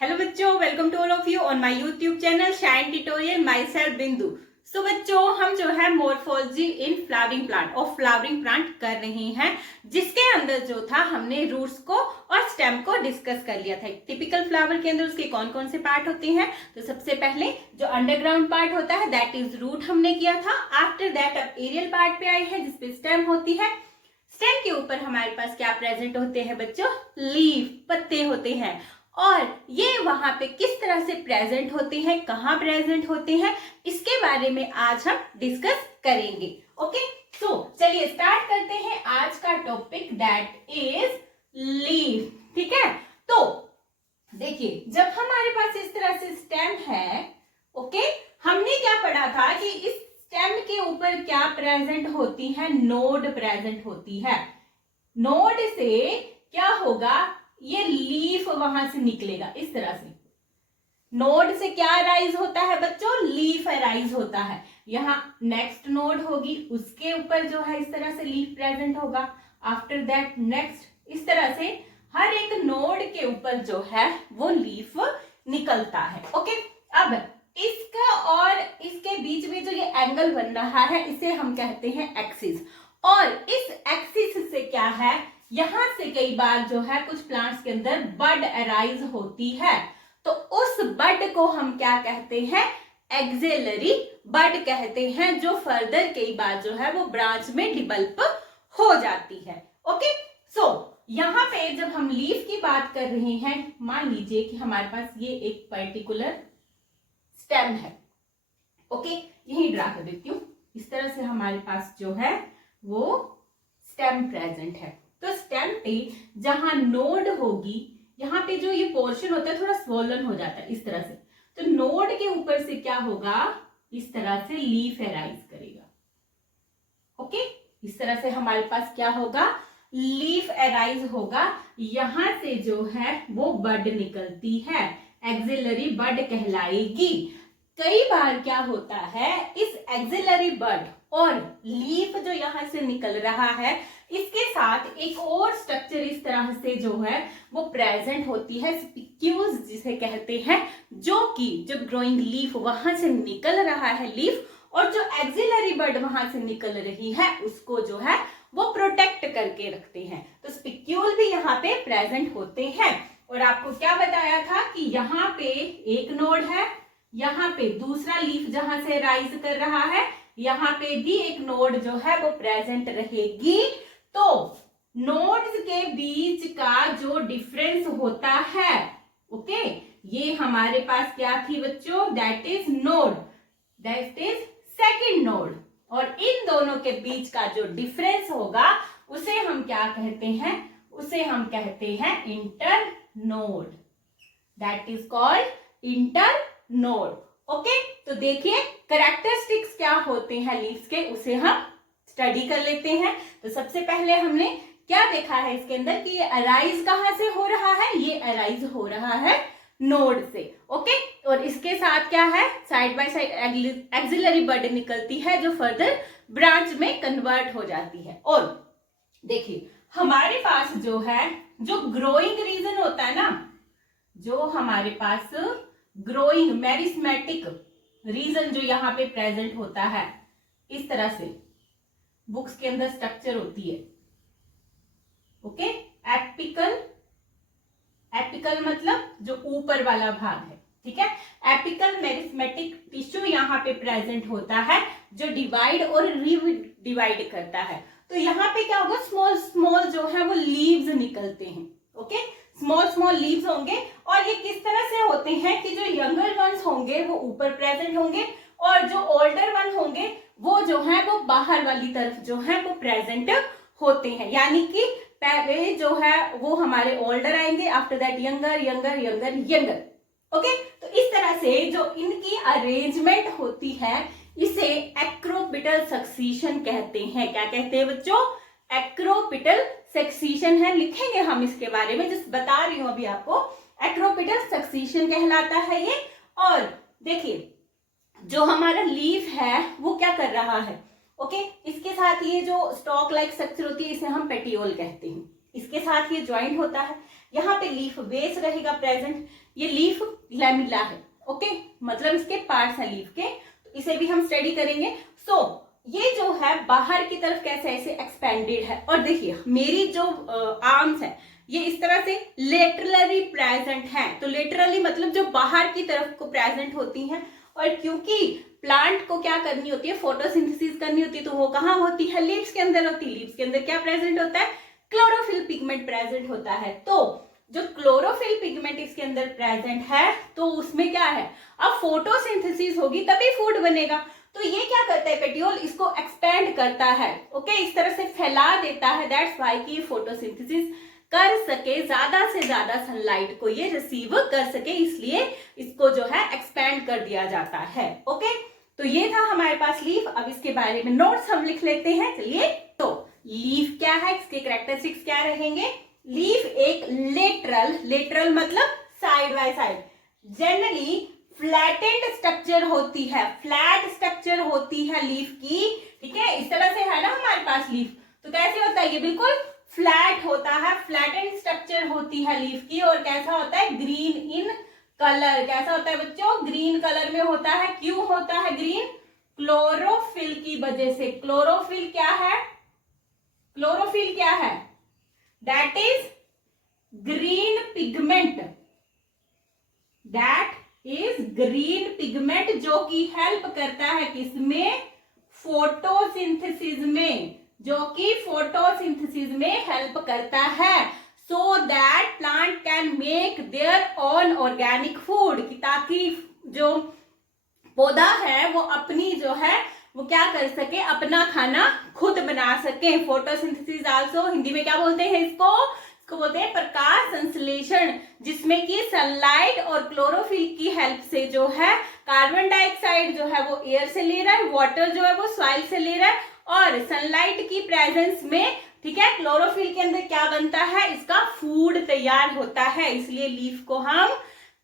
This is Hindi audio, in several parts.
हेलो बच्चों, welcome to all of you on my YouTube channel shine tutorial. Myself Bindu. So बच्चों, हम जो है मोर्फोलॉजी इन फ्लावरिंग प्लांट और फ्लावरिंग प्लांट कर रहे हैं, जिसके अंदर जो था हमने रूट्स को और स्टेम को डिस्कस कर लिया था। टिपिकल फ्लावर के अंदर उसके कौन कौन से पार्ट होते हैं। तो सबसे पहले जो अंडरग्राउंड पार्ट होता है दैट इज रूट हमने किया था। आफ्टर दैट अब एरियल पार्ट पे आए हैं जिसपे स्टेम होती है। स्टेम के ऊपर हमारे पास क्या प्रेजेंट होते हैं बच्चों? लीफ, पत्ते होते हैं। और ये वहां पे किस तरह से प्रेजेंट होते हैं, कहाँ प्रेजेंट होते हैं, इसके बारे में आज हम डिस्कस करेंगे। ओके, सो चलिए स्टार्ट करते हैं आज का टॉपिक दैट इज लीफ। ठीक है, तो देखिए जब हमारे पास इस तरह से स्टेम है, ओके, हमने क्या पढ़ा था कि इस स्टेम के ऊपर क्या प्रेजेंट होती है? नोड प्रेजेंट होती है। नोड से क्या होगा? ये लीफ वहां से निकलेगा इस तरह से। नोड से क्या अराइज होता है बच्चों? लीफ अराइज होता है। यहाँ नेक्स्ट नोड होगी, उसके ऊपर जो है इस तरह से लीफ प्रेजेंट होगा। आफ्टर दैट नेक्स्ट, इस तरह से हर एक नोड के ऊपर जो है वो लीफ निकलता है। ओके, अब इसका और इसके बीच में जो ये एंगल बन रहा है इसे हम कहते हैं एक्सिस। और इस एक्सिस से क्या है, यहां से कई बार जो है कुछ प्लांट्स के अंदर बड अराइज होती है, तो उस बड को हम क्या कहते हैं? एक्सिलरी बड कहते हैं, जो फर्दर कई बार जो है वो ब्रांच में डिवेलप हो जाती है। ओके, सो यहां पे जब हम लीफ की बात कर रहे हैं, मान लीजिए कि हमारे पास ये एक पर्टिकुलर स्टेम है। ओके, यही ड्रा कर देती हूं। इस तरह से हमारे पास जो है वो स्टेम प्रेजेंट है। तो स्टेम पे जहां नोड होगी, यहाँ पे जो ये पोर्शन होता है थोड़ा स्वोलन हो जाता है इस तरह से। तो नोड के ऊपर से क्या होगा? इस तरह से लीफ अराइज करेगा। ओके, इस तरह से हमारे पास क्या होगा? लीफ अराइज होगा। यहां से जो है वो बड निकलती है, एक्सिलरी बड कहलाएगी। कई बार क्या होता है, इस एक्सिलरी बड और लीफ जो यहां से निकल रहा है इसके साथ एक और स्ट्रक्चर इस तरह से जो है वो प्रेजेंट होती है, स्पिक्यूल्स जिसे कहते हैं, जो कि जो ग्रोइंग लीफ वहां से निकल रहा है लीफ, और जो एक्सिलरी बड वहां से निकल रही है उसको जो है वो प्रोटेक्ट करके रखते हैं। तो स्पिक्यूल भी यहाँ पे प्रेजेंट होते हैं। और आपको क्या बताया था कि यहाँ पे एक नोड है, यहाँ पे दूसरा लीफ जहां से राइज कर रहा है, यहाँ पे भी एक नोड जो है वो प्रेजेंट रहेगी। तो नोड्स के बीच का जो डिफरेंस होता है, ओके, ये हमारे पास क्या थी बच्चों? That is node, that is second node. और इन दोनों के बीच का जो डिफरेंस होगा उसे हम क्या कहते हैं? उसे हम कहते हैं inter node. That is called inter node. Okay, तो देखिए कैरेक्टरिस्टिक्स क्या होते हैं लीव्स के, उसे हम स्टडी कर लेते हैं। तो सबसे पहले हमने क्या देखा है इसके अंदर कि ये अराइज कहां से हो रहा है? ये अराइज हो रहा है नोड से। ओके, और इसके साथ क्या है? साइड बाय साइड एक्सिलरी बड निकलती है जो फर्दर ब्रांच में कन्वर्ट हो जाती है। और देखिए हमारे पास जो है जो ग्रोइंग रीजन होता है ना, जो हमारे पास ग्रोइंग मेरिस्मेटिक रीजन जो यहाँ पे प्रेजेंट होता है, इस तरह से बुक्स के अंदर स्ट्रक्चर होती है। ओके, एपिकल, एपिकल मतलब जो ऊपर वाला भाग है, ठीक है। एपिकल मेरिस्मेटिक टिश्यू यहाँ पे प्रेजेंट होता है जो डिवाइड और रिडिवाइड करता है। तो यहाँ पे क्या होगा? स्मॉल स्मॉल जो है वो लीव्स निकलते हैं। ओके, स्मॉल स्मॉल लीव्स होंगे। और ये किस तरह से होते हैं कि जो यंगर वंस होंगे वो ऊपर प्रेजेंट होंगे और जो ओल्डर वन होंगे वो जो है वो बाहर वाली तरफ जो है वो प्रेजेंट होते हैं। यानी कि पहले जो है वो हमारे ओल्डर आएंगे, after that younger younger younger younger. Okay, तो इस तरह से जो इनकी अरेंजमेंट होती है इसे एक्रोपिटल सक्सीशन कहते हैं। क्या कहते हैं बच्चों? एक्रोपिटल सक्सीशन है, लिखेंगे हम इसके बारे में, जस्ट बता रही हूं अभी आपको। एक्रोपिटल सक्सीशन कहलाता है ये। और देखिए जो हमारा लीफ है वो क्या कर रहा है? ओके, इसके साथ ये जो स्टॉक लाइक स्ट्रक्चर होती है इसे हम पेटियोल कहते हैं। इसके साथ ये ज्वाइंट होता है, यहाँ पे लीफ बेस रहेगा प्रेजेंट, ये लीफ लैमिला है, ओके, मतलब इसके पार्ट्स हैं लीफ के, तो इसे भी हम स्टडी करेंगे। सो ये जो है बाहर की तरफ कैसे ऐसे एक्सपेंडेड है, और देखिए मेरी जो आर्म्स है ये इस तरह से लेटरली प्रेजेंट है, तो लेटरली मतलब जो बाहर की तरफ को प्रेजेंट होती हैं, और क्योंकि प्लांट को क्या करनी होती है, फोटोसिंथेसिस करनी होती है, तो वो कहाँ होती है, लीव्स के अंदर होती है। लीव्स के अंदर क्या प्रेजेंट होता है, क्लोरोफिल पिगमेंट प्रेजेंट होता है। तो जो क्लोरोफिल पिगमेंट इसके अंदर प्रेजेंट है, तो उसमें क्या है, अब फोटोसिंथेसिस होगी तभी फूड बनेगा। तो ये क्या करता है, पेटियोल इसको एक्सपेंड करता है, ओके, इस तरह से फैला देता है, दैट्स व्हाई कि फोटोसिंथेसिस कर सके, ज्यादा से ज्यादा सनलाइट को ये रिसीव कर सके, इसलिए इसको जो है एक्सपेंड कर दिया जाता है, ओके। तो ये था हमारे पास लीफ। अब इसके बारे में नोट्स हम लिख लेते हैं, चलिए। तो लीफ क्या है, इसके कैरेक्टरिस्टिक्स क्या रहेंगे। लीफ एक लेटरल मतलब side by side, generally flattened structure होती है, फ्लैट स्ट्रक्चर होती है लीफ की, ठीक है, इस तरह से है ना हमारे पास लीफ, तो कैसे होता है, ये बिल्कुल फ्लैट होता है, फ्लैटेंड स्ट्रक्चर होती है लीफ की, और कैसा होता है, ग्रीन इन कलर। कैसा होता है बच्चों, ग्रीन कलर में होता है। क्यों होता है ग्रीन, क्लोरोफिल की वजह से। क्लोरोफिल क्या है, क्लोरोफिल क्या है, that is green pigment, that is green pigment, जो कि हेल्प करता है किसमें, फोटोसिंथेसिस में, जो कि फोटोसिंथेसिस में हेल्प करता है, so that plant can make their own organic food, ताकि जो पौधा है वो अपनी जो है वो क्या कर सके, अपना खाना खुद बना सके। फोटोसिंथेसिस आल्सो हिंदी में क्या बोलते हैं इसको बोलते हैं प्रकाश संश्लेषण, जिसमें कि सनलाइट और क्लोरोफिल की हेल्प से जो है कार्बन डाइऑक्साइड जो है वो एयर से ले रहा है, वाटर जो है वो सॉइल से ले रहा है, और सनलाइट की प्रेजेंस में, ठीक है, क्लोरोफिल के अंदर क्या बनता है, इसका फूड तैयार होता है। इसलिए लीफ को हम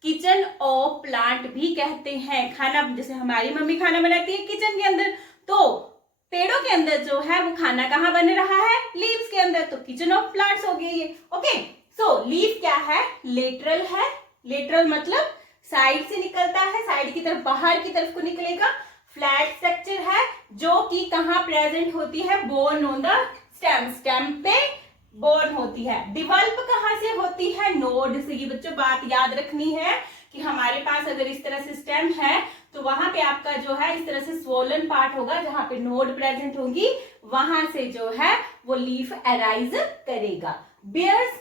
किचन ऑफ प्लांट भी कहते हैं। खाना, जैसे हमारी मम्मी खाना बनाती है किचन के अंदर, तो पेड़ों के अंदर जो है वो खाना कहाँ बन रहा है, लीव्स के अंदर, तो किचन ऑफ प्लांट्स हो गया ये, ओके। सो लीफ क्या है, लेटरल है, लेटरल मतलब साइड से निकलता है, साइड की तरफ, बाहर की तरफ को निकलेगा। फ्लैट स्ट्रक्चर है, जो कि कहाँ प्रेजेंट होती है, born on the stem, stem पे बोर्न होती है। डिवेल्प कहाँ से होती है, नोड से। ये बच्चों बात याद रखनी है कि हमारे पास अगर इस तरह से स्टेम है, तो वहां पे आपका जो है इस तरह से स्वोलन पार्ट होगा, जहां पे नोड प्रेजेंट होगी, वहां से जो है वो लीफ अराइज करेगा। बियर्स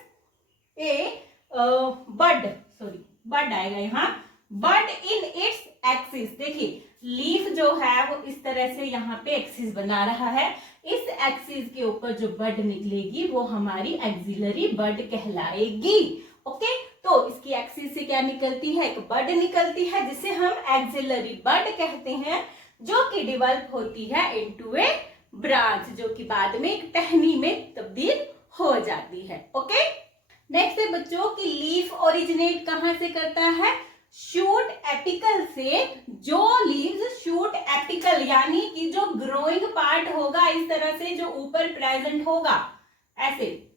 ए बड आएगा यहाँ, बड इन इट्स एक्सिस। देखिए लीफ जो है वो इस तरह से यहाँ पे एक्सिस बना रहा है, इस एक्सिस के ऊपर जो बड निकलेगी वो हमारी एक्सिलरी बड कहलाएगी, ओके। तो इसकी एक्सिस से क्या निकलती है, एक बड निकलती है, जिसे हम एक्सिलरी बड कहते हैं, जो कि डेवलप होती है इनटू ए ब्रांच, जो कि बाद में एक टहनी में तब्दील हो जाती है, ओके। नेक्स्ट है बच्चों की लीफ ओरिजिनेट कहां से करता है, शूट एपिकल से। जो लीव्स शूट एपिकल यानी कि जो ग्रोइंग पार्ट होगा इस तरह से, जो ऊपर प्रेजेंट होगा ऐसे,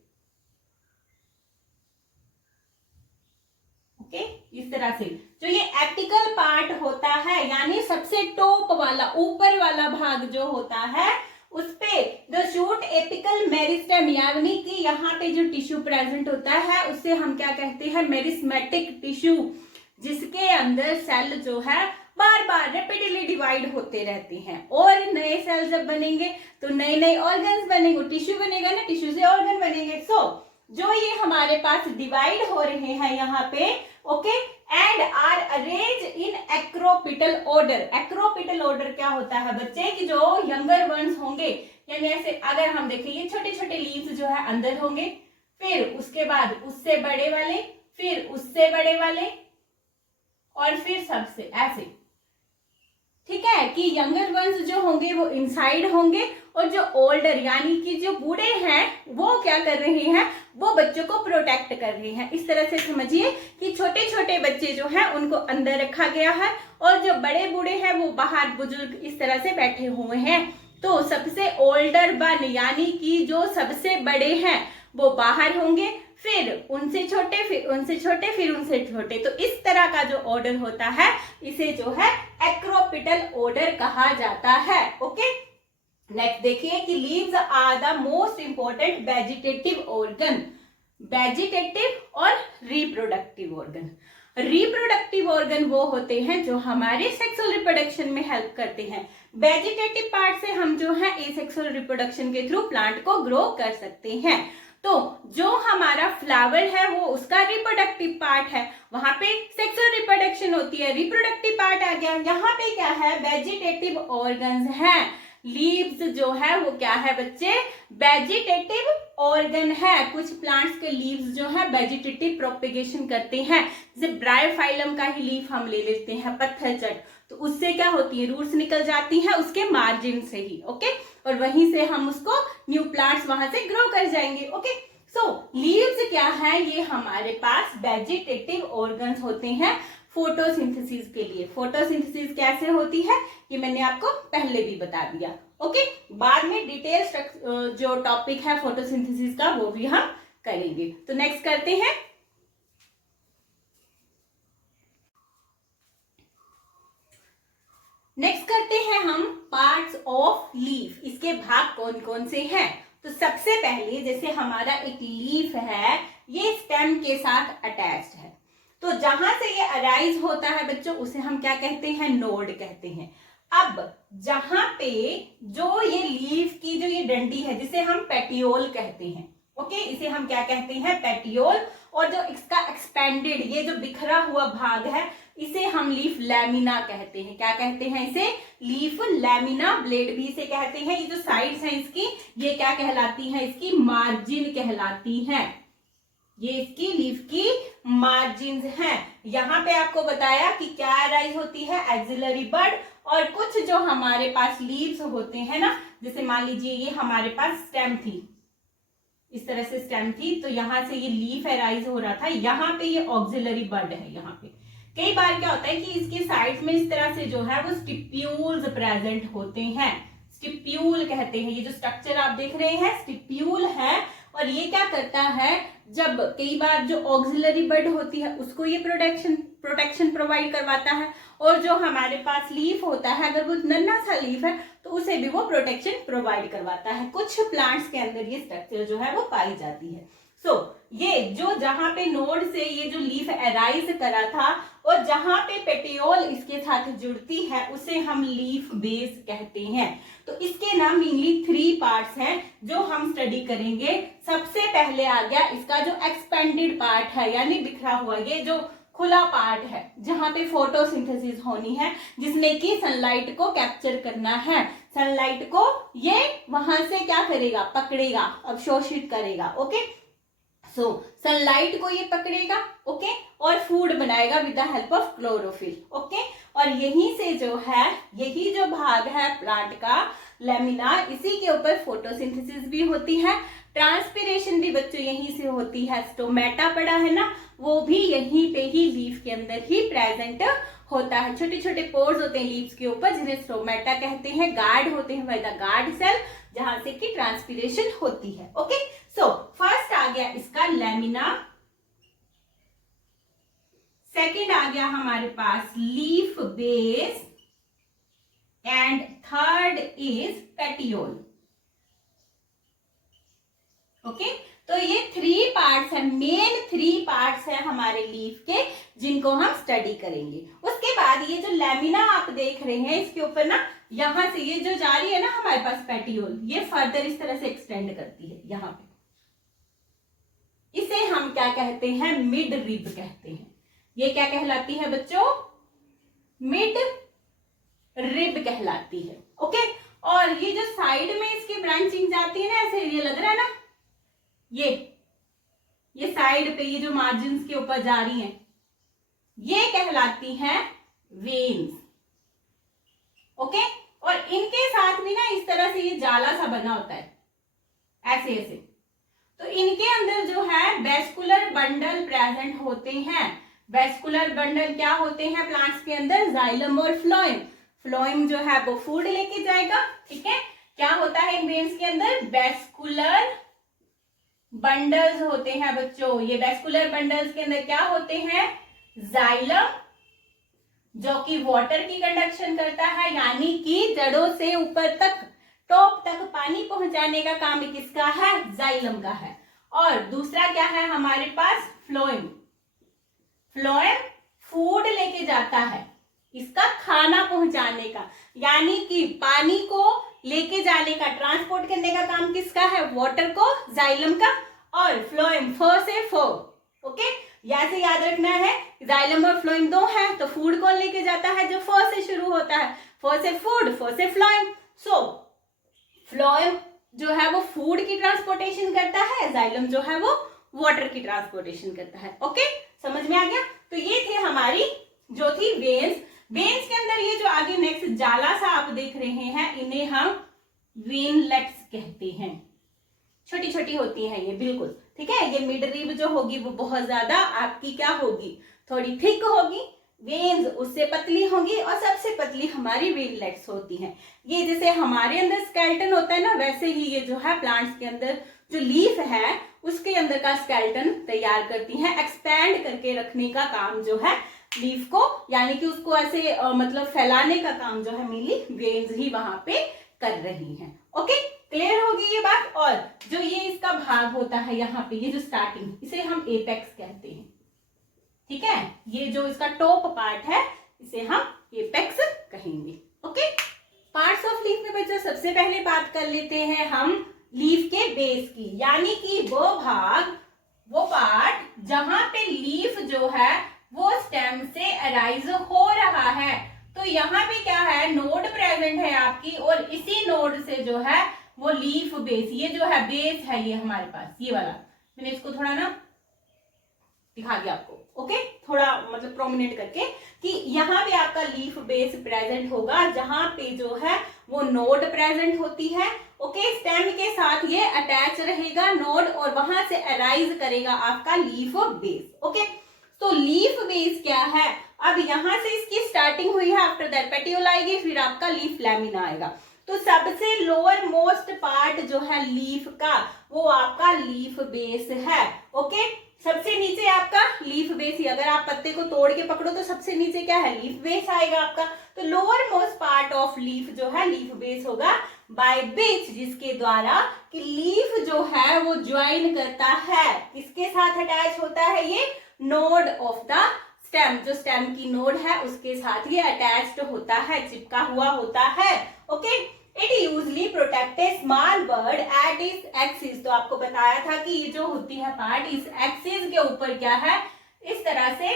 ओके, इस तरह से जो ये एपिकल पार्ट होता है, यानी सबसे टॉप वाला ऊपर वाला भाग जो होता है, उस पे जो शूट एपिकल मेरिस्टेम, यानी कि यहाँ पे जो टिश्यू प्रेजेंट होता है उसे हम क्या कहते हैं, मेरिस्मेटिक टिश्यू, जिसके अंदर सेल जो है बार बार रेपिडली डिवाइड होते रहते हैं, और नए सेल जब बनेंगे तो नए नए ऑर्गन्स बनेंगे, टिश्यू बनेगा ना, टिश्यू से ऑर्गन बनेंगे। सो जो ये हमारे पास डिवाइड हो रहे हैं यहाँ पे, okay, and are arrange in acropetal order. Acropetal order क्या होता है बच्चे, कि जो यंगर वंस होंगे, यानी ऐसे अगर हम देखें ये छोटे छोटे लीव्स जो है अंदर होंगे, फिर उसके बाद उससे बड़े वाले, फिर उससे बड़े वाले, और फिर सबसे ऐसे, ठीक है, कि यंगर वंस जो होंगे वो इनसाइड होंगे, और जो ओल्डर यानी कि जो बूढ़े हैं वो क्या कर रहे हैं, वो बच्चों को प्रोटेक्ट कर रहे हैं। इस तरह से समझिए कि छोटे छोटे बच्चे जो हैं उनको अंदर रखा गया है, और जो बड़े बूढ़े हैं वो बाहर, बुजुर्ग इस तरह से बैठे हुए हैं। तो सबसे ओल्डर वन यानी कि जो सबसे बड़े हैं वो बाहर होंगे, फिर उनसे छोटे, फिर उनसे छोटे, फिर उनसे छोटे। तो इस तरह का जो ऑर्डर होता है इसे जो है एक्रोपिटल ऑर्डर कहा जाता है। ओके, नेक्स्ट देखिए कि leaves are the most important vegetative organ. Vegetative और रिप्रोडक्टिव ऑर्गन। रिप्रोडक्टिव ऑर्गन वो होते हैं जो हमारे सेक्सुअल रिप्रोडक्शन में हेल्प करते हैं। वेजिटेटिव पार्ट से हम जो है एसेक्सुअल रिप्रोडक्शन के थ्रू प्लांट को ग्रो कर सकते हैं। तो जो हमारा फ्लावर है वो उसका रिप्रोडक्टिव पार्ट है, वहां पे सेक्सुअल रिप्रोडक्शन होती है, रिप्रोडक्टिव पार्ट आ गया। यहाँ पे क्या है, वेजिटेटिव ऑर्गन्स हैं। लीव्स जो है वो क्या है बच्चे, वेजिटेटिव ऑर्गन है। कुछ प्लांट्स के लीव्स जो है वेजिटेटिव प्रोपेगेशन करते हैं, जैसे ब्रायोफाइलम का ही लीफ हम ले लेते हैं, पत्थर चट, तो उससे क्या होती है, रूट्स निकल जाती हैं उसके मार्जिन से ही। ओके, और वहीं से हम उसको न्यू प्लांट्स वहां से ग्रो कर जाएंगे। ओके, सो लीव्स क्या है, ये हमारे पास वेजिटेटिव ऑर्गन्स होते हैं फोटोसिंथेसिस के लिए। फोटोसिंथेसिस कैसे होती है ये मैंने आपको पहले भी बता दिया। ओके, बाद में डिटेल जो टॉपिक है फोटोसिंथेसिस का वो भी हम करेंगे। तो नेक्स्ट करते हैं, नेक्स्ट करते हैं हम पार्ट्स ऑफ लीफ। इसके भाग कौन कौन से हैं। तो सबसे पहले जैसे हमारा एक लीफ है, ये स्टेम के साथ अटैच्ड है, तो जहां से ये अराइज होता है बच्चों उसे हम क्या कहते हैं, नोड कहते हैं। अब जहां पे जो ये लीफ की जो ये डंडी है जिसे हम पेटियोल कहते हैं, ओके, इसे हम क्या कहते हैं, पेटियोल। और जो इसका एक्सपेंडेड ये जो बिखरा हुआ भाग है इसे हम लीफ लैमिना कहते हैं। क्या कहते हैं इसे, लीफ लैमिना। ब्लेड भी इसे कहते हैं। ये जो साइड्स हैं इसकी, ये क्या कहलाती हैं, इसकी मार्जिन कहलाती हैं। ये इसकी लीफ की मार्जिन्स हैं। यहाँ पे आपको बताया कि क्या अराइज होती है, एक्सिलरी बड। और कुछ जो हमारे पास लीव्स होते हैं ना, जैसे मान लीजिए ये हमारे पास स्टेम थी, इस तरह से स्टेम थी, तो यहां से ये लीफ अराइज हो रहा था, यहाँ पे ये ऑक्सिलरी बड है। यहाँ पे कई बार क्या होता है कि इसके साइड में इस तरह से जो है वो स्टिप्यूल्स प्रेजेंट होते हैं, स्टिप्यूल कहते हैं। ये जो स्ट्रक्चर आप देख रहे हैं स्टिप्यूल है। और ये क्या करता है, जब कई बार जो ऑक्सिलरी बड होती है उसको ये प्रोटेक्शन प्रोवाइड करवाता है, और जो हमारे पास लीफ होता है अगर वो नन्हा सा लीफ है तो उसे भी वो प्रोटेक्शन प्रोवाइड करवाता है। कुछ प्लांट्स के अंदर ये स्ट्रक्चर जो है वो पाई जाती है। सो ये जो जहां पे नोड से ये जो लीफ अराइज करा था और जहां पे पेटियोल इसके साथ जुड़ती है उसे हम लीफ बेस कहते हैं। तो इसके ना मेनली 3 पार्ट्स हैं जो हम स्टडी करेंगे। सबसे पहले आ गया इसका जो एक्सपेंडेड पार्ट है, यानी बिखरा हुआ, ये जो खुला पार्ट है जहां पे फोटोसिंथेसिस होनी है, जिसने की सनलाइट को कैप्चर करना है। सनलाइट को ये वहां से क्या करेगा, पकड़ेगा, अवशोषित करेगा। ओके, सो सनलाइट को ये पकड़ेगा, ओके, और फूड बनाएगा with the help of chlorophyll. Okay, और यहीं से जो है, यही जो भाग है प्लांट का लेमिना, इसी के ऊपर फोटोसिंथेसिस भी होती है, ट्रांसपिरेशन भी बच्चों यहीं से होती है। स्टोमेटा पड़ा है ना, वो भी यहीं पे ही लीफ के अंदर ही प्रेजेंट होता है। छोटे छोटे पोर्स होते हैं लीव्स के ऊपर जिन्हें स्टोमेटा कहते हैं। गार्ड होते हैं बाय द गार्ड सेल, जहां से कि ट्रांसपिरेशन होती है। ओके, सो फर्स्ट आ गया इसका लेमिना, सेकेंड आ गया हमारे पास leaf base, and third is petiole. Okay, तो ये 3 पार्ट्स है, मेन 3 पार्ट्स है हमारे लीफ के, जिनको हम स्टडी करेंगे। उसके बाद ये जो लेमिना आप देख रहे हैं इसके ऊपर ना, यहां से ये जो जा रही है ना हमारे पास पेटियोल, ये फर्दर इस तरह से एक्सटेंड करती है यहाँ पे। इसे हम क्या कहते हैं, मिड रिब कहते हैं। ये क्या कहलाती है बच्चों, मिड रिब कहलाती है। ओके, और ये जो साइड में इसकी ब्रांचिंग जाती है ना, ऐसे ये लग रहा है ना, ये साइड पे ये जो मार्जिन्स के ऊपर जा रही हैं, ये कहलाती हैं वेन्स। ओके, और इनके साथ भी ना इस तरह से ये जाला सा बना होता है, ऐसे ऐसे। तो इनके अंदर जो है वेस्कुलर बंडल प्रेजेंट होते हैं। वेस्कुलर बंडल क्या होते हैं प्लांट्स के अंदर, जाइलम और फ्लोएम। फ्लोएम जो है वो फूड लेके जाएगा, ठीक है। क्या होता है इन वेन्स के अंदर, वेस्कुलर बंडल्स होते हैं बच्चों। ये वेस्कुलर बंडल्स के अंदर क्या होते हैं, जाइलम, जो कि वाटर की कंडक्शन करता है, यानी कि जड़ों से ऊपर तक, टॉप तक पानी पहुंचाने का काम किसका है, जाइलम का है। और दूसरा क्या है हमारे पास, फ्लोएम। फ्लोएम फूड लेके जाता है, इसका खाना पहुंचाने का, यानी कि पानी को लेके जाने का, ट्रांसपोर्ट करने का काम किसका है, वाटर को, जाइलम का। और फ्लोएम, फ से फो, ओके, यहाँ से याद रखना है, जाइलम और फ्लोएम दो है, तो फूड कौन लेके जाता है, जो फ से शुरू होता है, फ से फूड, फ से फ्लोएम। सो फ्लोएम जो है वो फूड की ट्रांसपोर्टेशन करता है, जाइलम जो है वो वाटर की ट्रांसपोर्टेशन करता है। ओके, समझ में आ गया। तो ये थे हमारी जो थी वेन्स। वेन्स के अंदर ये जो आगे नेक्स्ट जाला सा आप देख रहे हैं, इन्हें हम वेनलेट्स कहते हैं। छोटी छोटी होती है ये, बिल्कुल ठीक है। ये मिड रिब जो होगी वो बहुत ज्यादा आपकी क्या होगी, थोड़ी थिक होगी, वेन्स उससे पतली होगी, और सबसे पतली हमारी वेनलेट्स होती हैं। ये जैसे हमारे अंदर स्केलेटन होता है ना, वैसे ही ये जो है प्लांट्स के अंदर जो लीफ है उसके अंदर का स्केलेटन तैयार करती हैं। एक्सपैंड करके रखने का काम जो है लीफ को, यानी कि उसको ऐसे मतलब फैलाने का काम जो है मेनली वेन्स ही वहां पे कर रही हैं। ओके, क्लियर होगी ये बात। और जो ये इसका भाग होता है यहाँ पे, ये जो स्टार्टिंग, इसे हम एपेक्स कहते हैं, ठीक है। ये जो इसका टॉप पार्ट है इसे हम एपेक्स कहेंगे। ओके, पार्ट्स ऑफ लीफ में बच्चों सबसे पहले बात कर लेते हैं हम लीफ के बेस की, यानी कि वो भाग, वो पार्ट जहां पे लीफ जो है वो स्टेम से अराइज हो रहा है। तो यहाँ पे क्या है, नोड प्रेजेंट है आपकी, और इसी नोड से जो है वो लीफ बेस, ये जो है बेस है ये हमारे पास, ये वाला, मैंने इसको थोड़ा ना दिखा दिया आपको। ओके, थोड़ा मतलब प्रोमिनेंट करके, कि यहाँ पे आपका लीफ बेस प्रेजेंट होगा, जहां पे जो है वो नोड प्रेजेंट होती है। ओके, स्टेम के साथ ये अटैच रहेगा नोड, और वहां से अराइज करेगा आपका लीफ बेस। ओके, तो लीफ बेस क्या है, अब यहां से इसकी स्टार्टिंग हुई है, आफ्टर दैट पेटियोल आएगी, फिर आपका लीफ लैमिना आएगा। तो सबसे लोअर मोस्ट पार्ट जो है लीफ का, वो आपका लीफ बेस है। ओके, सबसे नीचे आपका लीफ बेस ही, अगर आप पत्ते को तोड़ के पकड़ो तो सबसे नीचे क्या है, लीफ बेस आएगा आपका। तो lower most part of leaf जो है लीफ बेस होगा, बाय विच, जिसके द्वारा कि लीफ जो है वो ज्वाइन करता है, किसके साथ अटैच होता है, ये नोड ऑफ द स्टेम, जो स्टेम की नोड है उसके साथ ये अटैच्ड होता है, चिपका हुआ होता है। Okay, it usually protect a small bird at is axis. तो आपको बताया था कि ये जो होती है पार्ट, इस एक्सिस के ऊपर क्या है, इस तरह से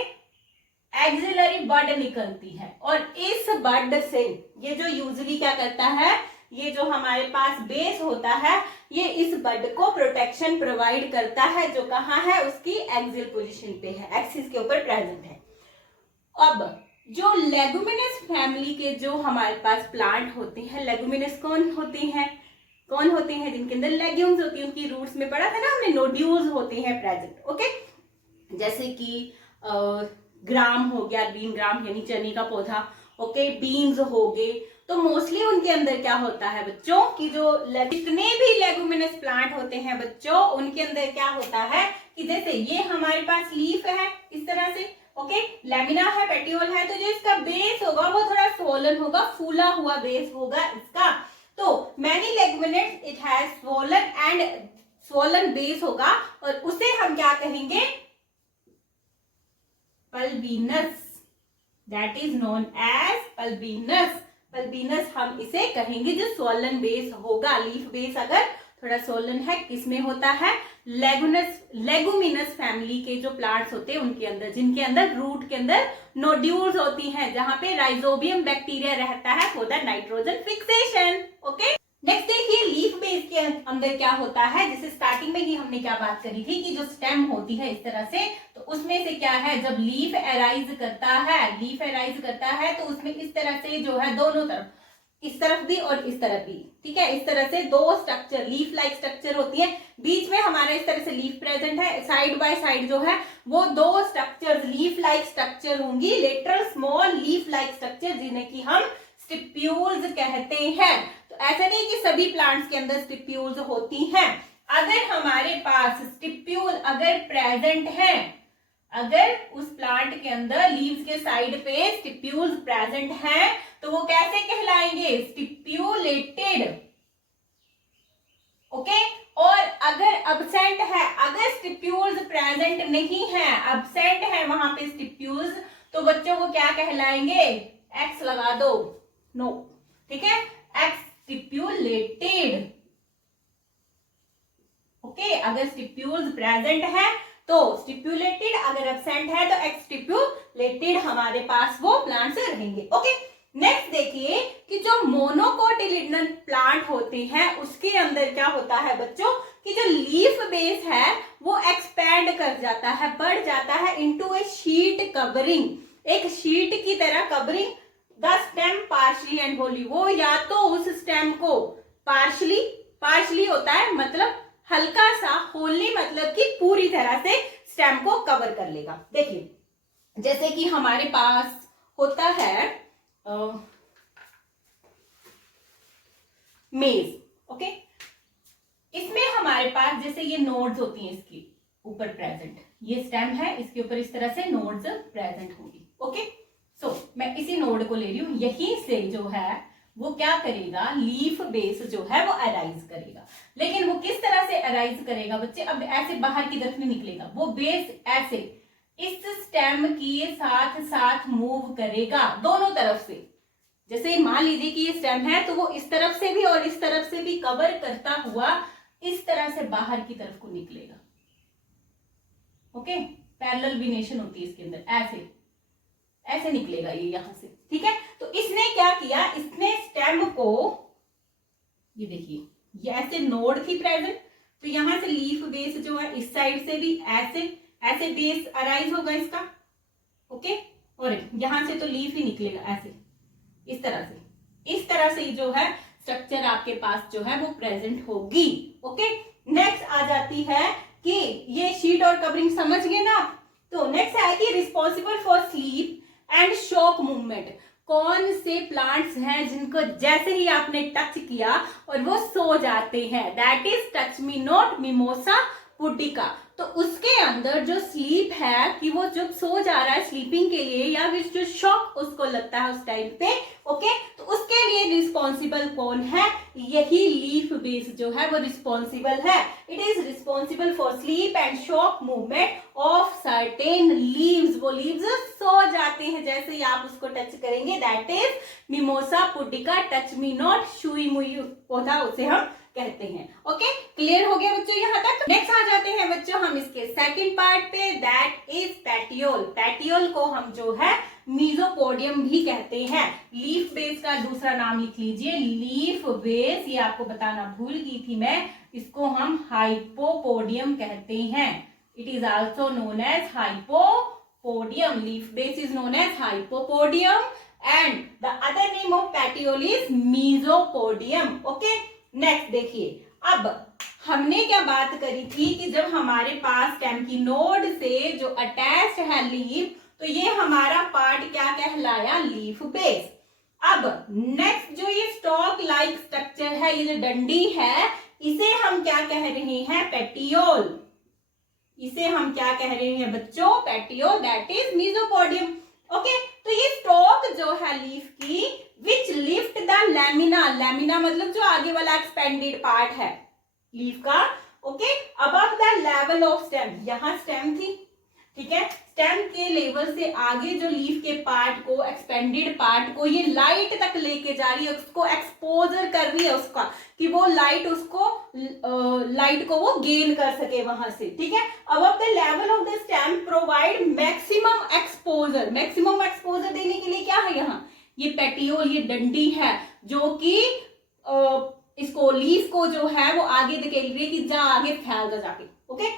एक्सिलरी बड निकलती है, और इस बड से ये जो यूजली क्या करता है, ये जो हमारे पास बेस होता है, ये इस बड को प्रोटेक्शन प्रोवाइड करता है, जो कहाँ है, उसकी एक्सिल पोजीशन पे है, एक्सिस के ऊपर प्रेजेंट है। अब जो लेगुमिनस फैमिली के जो हमारे पास प्लांट होते हैं, लेगुमिनस कौन होते हैं, कौन होते हैं, जिनके अंदर लेग्यूम्स होती है, उनकी रूट्स में पढ़ा था ना हमने, नोड्यूल्स होते हैं प्रेजेंट। ओके, जैसे कि ग्राम हो गया, ग्रीन ग्राम यानी चने का पौधा। ओके, बीन्स हो गए, तो मोस्टली उनके अंदर क्या होता है बच्चों, कि जो जितने भी लेगुमिनस प्लांट होते हैं बच्चों, उनके अंदर क्या होता है कि जैसे ये हमारे पास लीफ है इस तरह से, ओके, लैमिना है, पेटियोल है, तो जो इसका बेस होगा वो थोड़ा स्वोलन होगा, फूला हुआ बेस होगा इसका। तो many leguminous it has swollen and swollen base होगा, और उसे हम क्या कहेंगे, pulvinus, that is known as pulvinus. Pulvinus हम इसे कहेंगे, जो स्वोलन बेस होगा। लीफ बेस अगर थोड़ा स्वोलन है, किसमें होता है, लेगुमिनस फैमिली के जो प्लांट्स होते हैं उनके अंदर, जिनके अंदर रूट के अंदर नोड्यूल्स होती हैं, जहां पे राइजोबियम बैक्टीरिया रहता है for the nitrogen fixation. Okay, next देखिए लीफ बेस के अंदर क्या होता है। जैसे स्टार्टिंग में ही हमने क्या बात करी थी कि जो स्टेम होती है इस तरह से, तो उसमें से क्या है, जब लीफ अराइज करता है तो उसमें इस तरह से जो है दोनों तरफ, इस तरफ भी और इस तरफ भी, ठीक है, इस तरह से दो स्ट्रक्चर, लीफ लाइक स्ट्रक्चर होती है, बीच में हमारा इस तरह से लीफ प्रेजेंट है, साइड बाय साइड जो है वो दो स्ट्रक्चर लीफ लाइक स्ट्रक्चर होंगी, lateral small leaf like structure, जिन्हें की हम स्टिप्यूल्स कहते हैं। तो ऐसा नहीं कि सभी प्लांट्स के अंदर स्टिप्यूल्स होती हैं, अगर हमारे पास स्टिप्यूल अगर प्रेजेंट है, अगर उस प्लांट के अंदर लीव्स के साइड पे स्टिप्यूल्स प्रेजेंट हैं, तो वो कैसे कहलाएंगे? स्टिप्यूलेटेड। ओके। और अगर अब्सेंट है, अगर स्टिप्यूल्स प्रेजेंट नहीं है, अब्सेंट है वहां पे स्टिप्यूल्स, तो बच्चों को क्या कहलाएंगे? एक्स लगा दो, नो, ठीक है, एक्स स्टिप्यूलेटेड। ओके, अगर स्टिप्यूल्स प्रेजेंट है तो स्टिप्यूलेटेड, अगर एब्सेंट है तो एक्सटिप्यूलेटेड हमारे पास वो प्लांट्स रहेंगे। ओके, नेक्स्ट देखिए कि जो मोनोकोटिलिडनल प्लांट होते हैं उसके अंदर क्या होता है बच्चों कि जो लीफ बेस है वो एक्सपैंड कर जाता है, बढ़ जाता है इनटू ए शीट कवरिंग, एक शीट की तरह covering the stem partially and Holi. वो या तो उस स्टेम को पार्शली होता है मतलब हल्का सा, होली मतलब कि पूरी तरह से स्टेम को कवर कर लेगा। देखिए जैसे कि हमारे पास होता है मेज। ओके, इसमें हमारे पास जैसे ये नोड्स होती हैं, इसके ऊपर प्रेजेंट, ये स्टेम है, इसके ऊपर इस तरह से नोड्स प्रेजेंट होंगी। ओके, सो मैं इसी नोड को ले रही हूं, यहीं से जो है वो क्या करेगा, लीफ बेस जो है वो अराइज करेगा। लेकिन वो किस तरह से अराइज करेगा बच्चे? अब ऐसे बाहर की तरफ नहीं निकलेगा, वो बेस ऐसे इस स्टेम के साथ साथ मूव करेगा दोनों तरफ से। जैसे मान लीजिए कि ये स्टेम है तो वो इस तरफ से भी और इस तरफ से भी कवर करता हुआ इस तरह से बाहर की तरफ को निकलेगा। ओके, पैरेलल विनेशन होती है इसके अंदर, ऐसे ऐसे निकलेगा ये यहां से, ठीक है। तो इसने क्या किया, इसने स्टेम को, ये देखिए ये ऐसे नोड थी प्रेजेंट, तो यहां से लीफ बेस जो है इस साइड से भी ऐसे ऐसे बेस अराइज होगा इसका। ओके, और यहां से तो लीफ ही निकलेगा ऐसे, इस तरह से जो है स्ट्रक्चर आपके पास जो है वो प्रेजेंट होगी। ओके, नेक्स्ट आ जाती है कि ये शीट और कवरिंग समझ गए ना। तो नेक्स्ट है कि responsible for sleep and shock movement. कौन से प्लांट्स हैं जिनको जैसे ही आपने टच किया और वो सो जाते हैं? That is touch me not, mimosa pudica. तो उसके अंदर जो स्लीप है कि वो जब सो जा रहा है स्लीपिंग के लिए, या फिर जो शॉक उसको लगता है उस टाइम पे, ओके, तो उसके लिए रिस्पॉन्सिबल कौन है? यही लीफ बेस जो है वो रिस्पॉन्सिबल है। It is responsible for sleep and shock movement of certain leaves. वो लीव्स सो जाते हैं जैसे ही आप उसको टच करेंगे। That is mimosa pudica, touch me not, Shuey मुई पौधा उसे हम कहते हैं। ओके, क्लियर हो गया बच्चों यहाँ तक? नेक्स्ट आ जाते हैं बच्चों हम इसके सेकंड पार्ट पे, दैट इज पेटियोल। पेटियोल को हम जो है मीजोपोडियम भी कहते हैं। लीफ बेस का दूसरा नाम लिख लीजिए, लीफ बेस, ये आपको बताना भूल गई थी मैं, इसको हम हाइपोपोडियम कहते हैं। It is also known as hypopodium. Leaf base is known as hypopodium and the other name of petiole is mesopodium. Okay, next देखिए, अब हमने क्या बात करी थी कि जब हमारे पास स्टेम की नोड से जो अटैच्ड है लीफ, तो ये हमारा पार्ट क्या कहलाया? Leaf base. अब नेक्स्ट जो ये स्टॉक लाइक स्ट्रक्चर है, ये जो डंडी है, इसे हम क्या कह रहे हैं? पेटियोल। इसे हम क्या कह रहे हैं बच्चों? Petiole, that is mesopodium. Okay, तो ये स्टॉक जो है लीफ की which lift the lamina, lamina मतलब जो आगे वाला एक्सपेंडेड पार्ट है लीफ का, okay, above the level of stem. यहां स्टेम थी, ठीक है, स्टेम के लेवल से आगे जो लीफ के पार्ट को, एक्सपेंडेड पार्ट को ये लाइट तक लेके जा रही है, उसको एक्सपोजर कर रही है उसका, कि वो लाइट उसको लाइट को वो गेन कर सके वहां से, ठीक है। Above the level of the stem provide maximum exposure. Maximum exposure देने के लिए क्या है यहाँ? ये पेटियोल, ये डंडी है जो कि इसको लीफ को जो है वो आगे धकेल रही है कि जा आगे फैल जा जाके। ओके,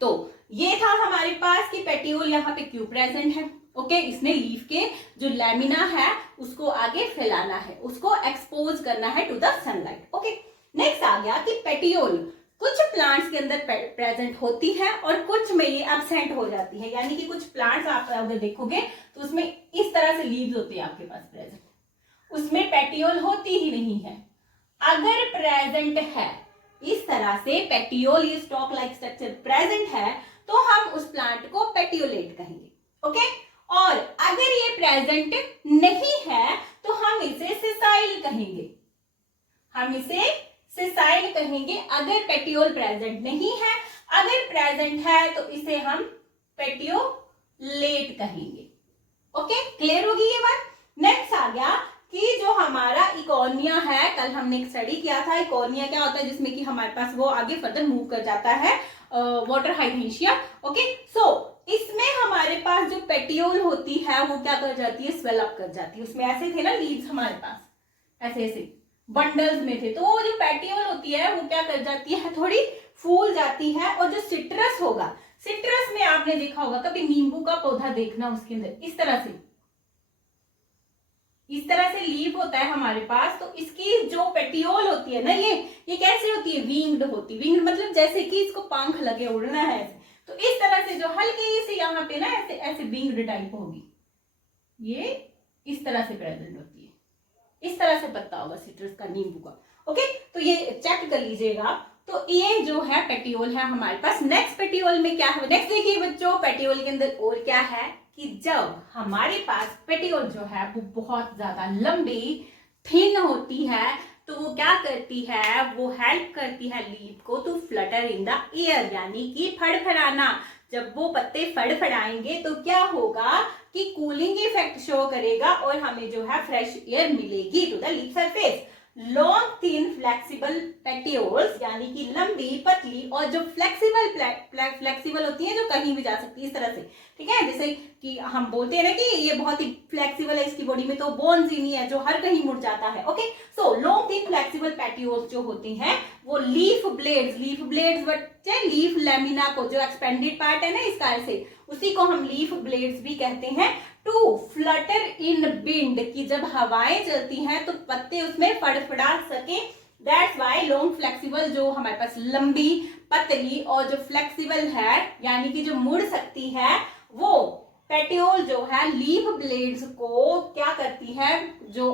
तो ये था हमारे पास कि पेटियोल यहाँ पे क्यों प्रेजेंट है। ओके, इसने लीफ के जो लैमिना है उसको आगे फैलाना है, उसको एक्सपोज करना है to the sunlight. Okay, next आ गया कि पेटियोल कुछ प्लांट्स के अंदर प्रेजेंट होती है और कुछ में ये एब्सेंट हो जाती है। यानी कि कुछ प्लांट्स आप अगर देखोगे तो उसमें इस तरह से लीव्स होती है आपके पास प्रेजेंट, उसमें पेटियोल होती ही नहीं है। अगर प्रेजेंट है इस तरह से पेटियोल ये स्टॉक लाइक स्ट्रक्चर प्रेजेंट है तो हम उस प्लांट को पेटियोलेट कहेंगे। ओके, और अगर ये प्रेजेंट नहीं है तो हम इसे सिसाइल कहेंगे। हम इसे सिसाइल कहेंगे अगर पेटियोल प्रेजेंट नहीं है। अगर प्रेजेंट है तो इसे हम पेटियोलेट कहेंगे। ओके, क्लियर होगी ये बात। नेक्स्ट आ गया कि जो हमारा इकोनिया है, कल हमने एक स्टडी किया था इकोनिया क्या होता है, जिसमें कि हमारे पास वो आगे फर्दर मूव कर जाता है वाटर हाइड्रेशिया। ओके, सो इसमें हमारे पास जो पेटियोल होती है वो क्या कर जाती है, स्वेल अप कर जाती है। उसमें ऐसे थे ना लीव्स हमारे पास, ऐसे ऐसे बंडल्स में थे, तो वो जो पेटियोल होती है वो क्या कर जाती है, थोड़ी फूल जाती है। और जो सिट्रस होगा, सिट्रस में आपने देखा होगा कभी नींबू का पौधा देखना, उसके अंदर इस तरह से लीफ होता है हमारे पास। तो इसकी जो पेटियोल होती है ना, ये कैसे होती है, विंग्ड होती है। विंग्ड मतलब जैसे कि इसको पंख लगे उड़ना है ऐसे। तो इस तरह से जो हल्की सी यहाँ पे ना ऐसे ऐसे विंग्ड टाइप होगी, ये इस तरह से प्रेजेंट होती है। इस तरह से पत्ता होगा सिट्रस का, नींबू का। ओके, तो ये चेक कर लीजिएगा। तो ये जो है पेटियोल है हमारे पास। नेक्स्ट पेटियोल में क्या है, नेक्स्ट देखिए बच्चों, पेटियोल के अंदर और क्या है कि जब हमारे पास पेटियोल जो है वो बहुत ज्यादा लंबी थिन होती है तो वो क्या करती है, वो हेल्प करती है लीफ को to flutter in the air, यानी कि फड़फड़ाना। जब वो पत्ते फड़फड़ाएंगे तो क्या होगा कि कूलिंग इफेक्ट शो करेगा और हमें जो है फ्रेश एयर मिलेगी to the leaf surface. Long thin flexible petioles, यानी कि लंबी पतली और जो फ्लेक्सिबल होती है, जो कहीं भी जा सकती है इस तरह से, ठीक है। जैसे कि हम बोलते हैं ना कि ये बहुत ही फ्लेक्सिबल है, इसकी बॉडी में तो बोन्स ही नहीं है, जो हर कहीं मुड़ जाता है। Okay, so long thin flexible petioles जो होती हैं वो लीफ ब्लेड्स बच्चे लीफ लेमिना को, जो एक्सपेंडेड पार्ट है ना इस कारण से, उसी को हम लीफ ब्लेड्स भी कहते हैं। टू फ्लटर इन विंड, कि जब हवाएं चलती हैं तो पत्ते उसमें फड़फड़ा सके। दैट्स वाई लॉन्ग फ्लेक्सिबल, जो हमारे पास लंबी पतली और जो फ्लेक्सिबल है, यानी कि जो मुड़ सकती है, वो पेटियोल जो है लीफ ब्लेड्स को क्या करती है, जो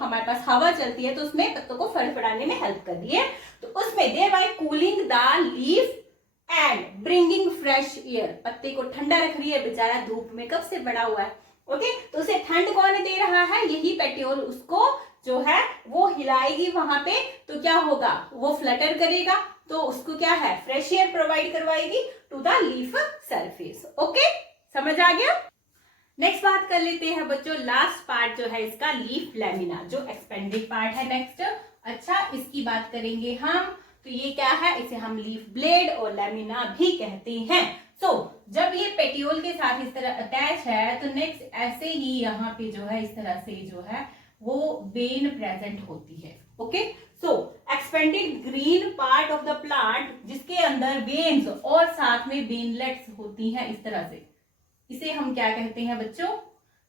हमारे पास हवा चलती है तो उसमें पत्तों को फड़फड़ाने में हेल्प कर रही है। तो उसमें thereby cooling the leaf and bringing fresh air, पत्ते को ठंडा रख रही है, बेचारा धूप में कब से बड़ा हुआ है। ओके, तो उसे ठंड कौन दे रहा है, यही पेटियोल उसको जो है वो हिलाएगी वहां पे, तो क्या होगा, वो फ्लटर करेगा, तो उसको क्या है, फ्रेश एयर प्रोवाइड करवाएगी to the leaf surface. Okay, समझ आ गया। नेक्स्ट बात कर लेते हैं बच्चों, लास्ट पार्ट जो है इसका, लीफ लेमिना, जो एक्सपेंडेड पार्ट है नेक्स्ट। अच्छा, इसकी बात करेंगे हम, तो ये क्या है, इसे हम लीफ ब्लेड और लेमिना भी कहते हैं। सो जब ये पेटियोल के साथ इस तरह अटैच है तो नेक्स्ट ऐसे ही यहाँ पे जो है इस तरह से जो है वो वेन प्रेजेंट होती है। Okay, so expanded green part of the plant, जिसके अंदर वेन्स और साथ में वेनलेट्स होती हैं इस तरह से, इसे हम क्या कहते हैं बच्चों,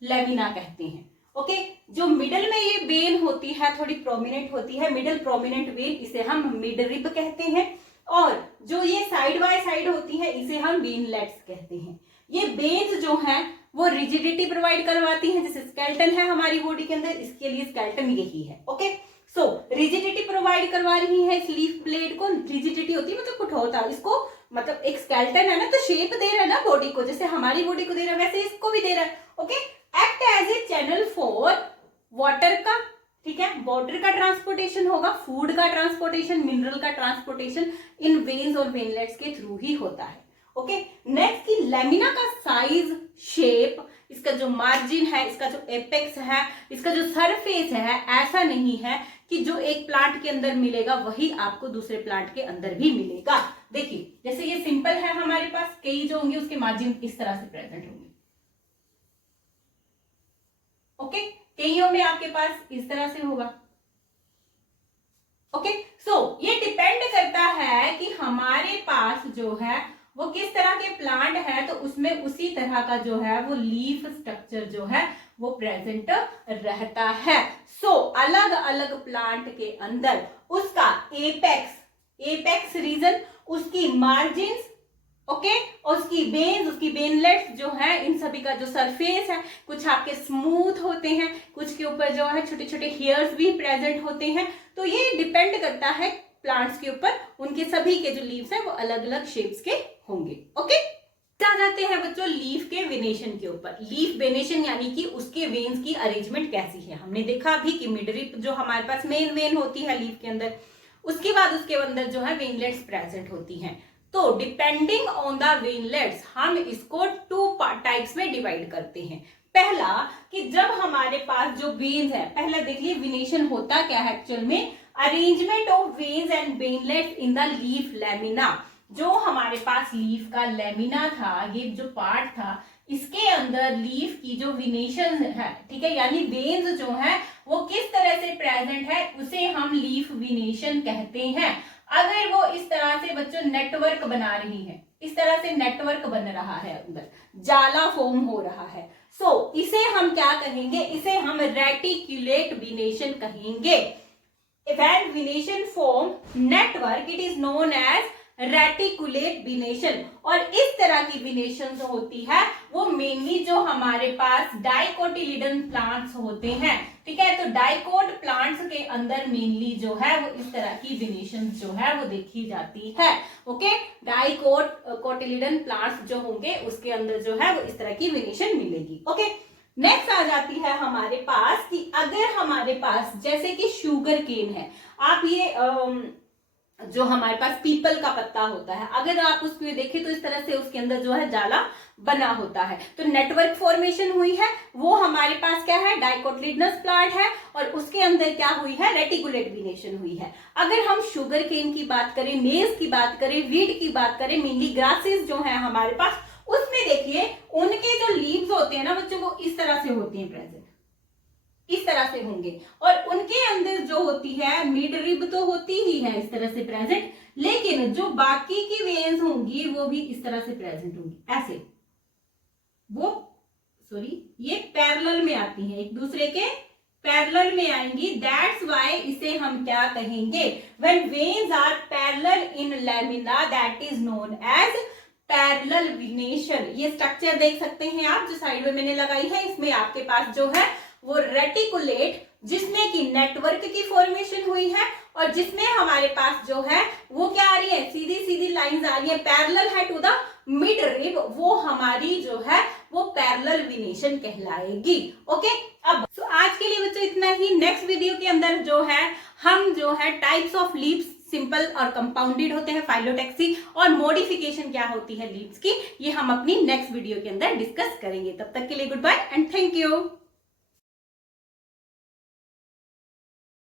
लेमिना कहते हैं। ओके, जो मिडल में ये वेन होती है थोड़ी प्रोमिनेंट होती है, मिडल प्रोमिनेंट वेन, इसे हम मिड रिब कहते हैं। और जो ये साइड बाय साइड होती है इसे हम वेनलेट्स कहते हैं। ये वेन्स जो हैं वो रिजिडिटी प्रोवाइड करवाती हैं, जैसे स्केलेटन है हमारी बॉडी के अंदर, इसके लिए स्केलेटन यही है। ओके, सो रिजिडिटी प्रोवाइड करवा रही है इस लीफ ब्लेड को। रिजिडिटी होती है मतलब कठोरता, इसको मतलब एक स्केलेटन है ना, तो शेप दे रहा है ना बॉडी को, जैसे हमारी बॉडी को दे रहा है वैसे इसको भी दे रहा है। Okay, act as a channel for water का, ठीक है, वाटर का ट्रांसपोर्टेशन होगा, फूड का ट्रांसपोर्टेशन, मिनरल का ट्रांसपोर्टेशन इन वेन्स और वेनलेट्स के थ्रू ही होता है। ओके, नेक्स्ट की लेमिना का साइज, शेप, इसका जो मार्जिन है, इसका जो एपेक्स है, इसका जो सरफेस है, ऐसा नहीं है कि जो एक प्लांट के अंदर मिलेगा वही आपको दूसरे प्लांट के अंदर भी मिलेगा। देखिए, जैसे ये सिंपल है हमारे पास, कई जो होंगे उसके मार्जिन इस तरह से प्रेजेंट होंगे। ओके, कईयों में आपके पास इस तरह से होगा। ओके, सो ये डिपेंड करता है कि हमारे पास जो है वो किस तरह के प्लांट है, तो उसमें उसी तरह का जो है वो लीफ स्ट्रक्चर जो है वो प्रेजेंट रहता है। सो अलग अलग प्लांट के अंदर उसका एपेक्स रीजन, उसकी मार्जिन्स, ओके, और उसकी वेन्स, उसकी वेनलेट्स जो है, इन सभी का जो सरफेस है, कुछ आपके स्मूथ होते हैं, कुछ के ऊपर जो है छोटे छोटे हेयर्स भी प्रेजेंट होते हैं। तो ये डिपेंड करता है प्लांट्स के ऊपर उनके सभी के जो लीव्स हैं वो अलग अलग शेप्स के होंगे। ओके, आ जाते हैं बच्चों लीफ के वेनेशन के ऊपर। लीफ वेनेशन यानी कि उसके वेन्स की अरेंजमेंट कैसी है। हमने देखा अभी कि मिडरिप जो हमारे पास मेन वेन होती है लीफ के अंदर, उसके बाद उसके अंदर जो है वेनलेट्स प्रेजेंट होती हैं। तो डिपेंडिंग ऑन द वेनलेट्स हम इसको 2 टाइप्स में डिवाइड करते हैं। पहला कि जब हमारे पास जो वेन्स है, पहला देखिए वेनेशन होता क्या है एक्चुअल में, arrangement of veins and veinlets in the leaf lamina. जो हमारे पास लीफ का लेमिना था, ये जो पार्ट था, इसके अंदर लीफ की जो वेनेशन है, ठीक है, यानी वेन्स जो है वो किस तरह से प्रेजेंट है उसे हम लीफ वेनेशन कहते हैं। अगर वो इस तरह से बच्चों नेटवर्क बना रही है, इस तरह से नेटवर्क बन रहा है, अंदर जाला फॉर्म हो रहा है, सो इसे हम क्या कहेंगे, इसे हम रेटिकुलेट वेनेशन कहेंगे। When venation form network, it is known as reticulate venation. और इस तरह की वेनेशन जो होती है वो मेनली जो हमारे पास डाइकोटिलिडन प्लांट्स होते हैं, ठीक है, तो डाइकोट प्लांट्स के अंदर मेनली जो है वो इस तरह की वेनेशन जो है वो देखी जाती है। ओके, कोटिलिडन प्लांट्स जो होंगे उसके अंदर जो है वो इस तरह की वेनेशन मिलेगी। ओके, नेक्स्ट आ जाती है हमारे पास कि अगर हमारे पास जैसे कि शुगर केन है, आप ये जो हमारे पास पीपल का पत्ता होता है, अगर आप उसको देखें तो इस तरह से उसके अंदर जो है जाला बना होता है, तो नेटवर्क फॉर्मेशन हुई है, वो हमारे पास क्या है, डाइकोटिलिडनस प्लांट है, और उसके अंदर क्या हुई है, रेटिकुलेट वेनेशन हुई है। अगर हम शुगर केन की बात करें, मेज की बात करें, वीट की बात करें, मेनली ग्रासेस जो है हमारे पास, उसमें देखिए उनके जो लीव्स होते हैं ना बच्चों, वो इस तरह से होते हैं प्रेजेंट, इस तरह से होंगे, और उनके अंदर जो होती है मिड रिब तो होती ही है इस तरह से प्रेजेंट, लेकिन जो बाकी की वेन्स होंगी वो भी इस तरह से प्रेजेंट होंगी, ऐसे वो ये पैरेलल में आती है, एक दूसरे के पैरेलल में आएंगी। दैट्स व्हाई इसे हम क्या कहेंगे, when veins are parallel in lamina that is known as parallel venation. ये स्ट्रक्चर देख सकते हैं आप, जो साइड में मैंने लगाई है, इसमें आपके पास जो है वो रेटिकुलेट, जिसमें कि नेटवर्क की फॉर्मेशन हुई है, और जिसमें हमारे पास जो है वो क्या आ रही है, सीधी सीधी लाइंस आ रही है, पैरेलल है टू द मिड रिब, वो हमारी जो है वो पैरेलल वेनेशन कहलाएगी। ओके, अब आज के लिए बच्चों इतना ही। नेक्स्ट वीडियो के अंदर जो है हम जो है टाइप्स ऑफ लीव्स, सिंपल और कंपाउंडेड होते हैं, फाइलोटैक्सी, और मॉडिफिकेशन क्या होती है लीव्स की, ये हम अपनी नेक्स्ट वीडियो के अंदर डिस्कस करेंगे। तब तक के लिए goodbye and thank you.